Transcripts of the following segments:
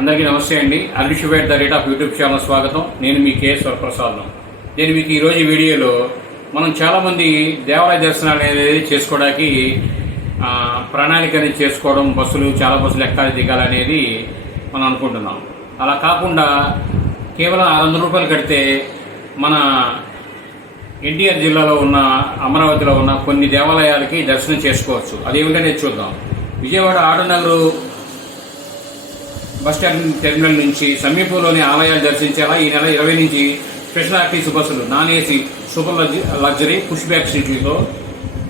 అందరికీ నమస్తే అండి. Arvish the rate of YouTube channel స్వాగతం. నేను మీ కెఎస్ వరప్రసాద్. నేను మీకు ఈరోజు ఈ వీడియోలో మనం చాలామంది దేవాలయ దర్శనాలు అనేది చేసుకోవడానికి ప్రణాళిక అనేది చేసుకోవడం, చాలా బస్సులు ఎక్కాలి దిగాలి అనేది మనం అనుకుంటున్నాం. అలా కాకుండా కేవలం 600 రూపాయలు కడితే మన ఎన్టీఆర్ జిల్లాలో ఉన్న అమరావతిలో ఉన్న కొన్ని దేవాలయాలకి దర్శనం చేసుకోవచ్చు. అదేమిటనే చూద్దాం. విజయవాడ ఆటోనగర్ బస్టాండ్ టెర్మినల్ నుంచి సమీపంలోని ఆలయాలు దర్శించేలా ఈ నెల 20 నుంచి స్పెషల్ ఆర్టీసీ బస్సులు non AC super luxury push back సీట్లతో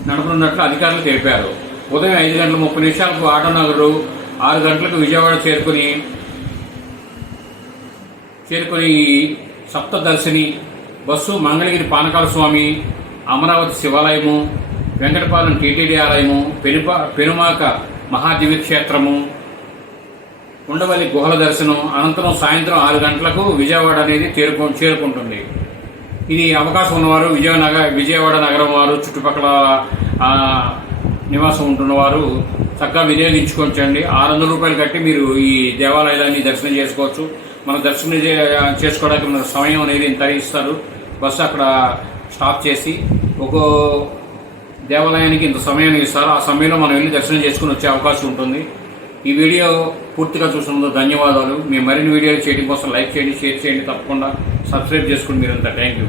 నడపనున్నట్లు అధికారులు తెలిపారు. ఉదయం 5:30 ఆటోనగర్, 6 గంటలకు విజయవాడ చేరుకుని సప్తదర్శిని బస్సు మంగళగిరి పానకాల స్వామి, అమరావతి శివాలయము, వెంకటపాలెం టీటీడీ ఆలయము, పెనుమాక మహాదివ్యక్షేత్రము, ఉండవల్లి గుహల దర్శనం అనంతరం సాయంత్రం 6 గంటలకు విజయవాడ అనేది చేరుకుంటుంది. ఇది అవకాశం ఉన్నవారు విజయవాడ నగరం వారు, చుట్టుపక్కల నివాసం ఉంటున్నవారు చక్కగా వినియోగించుకోవచ్చండి. 600 రూపాయలు కట్టి మీరు ఈ దేవాలయాన్ని దర్శనం చేసుకోవచ్చు. మనం దర్శనం చేసుకోవడానికి మన సమయం అనేది ఇంత ఇస్తారు. బస్సు అక్కడ స్టాప్ చేసి ఒక్కో దేవాలయానికి ఇంత సమయాన్ని ఇస్తారు. ఆ సమయంలో మనం వెళ్ళి దర్శనం చేసుకుని వచ్చే అవకాశం ఉంటుంది. ఈ వీడియో పూర్తిగా చూసినందుకు ధన్యవాదాలు. మీ మరిన్ని వీడియోలు చేయడం కోసం లైక్ చేయండి, షేర్ చేయండి, తప్పకుండా సబ్స్క్రైబ్ చేసుకోండి మీరంతా. Thank you.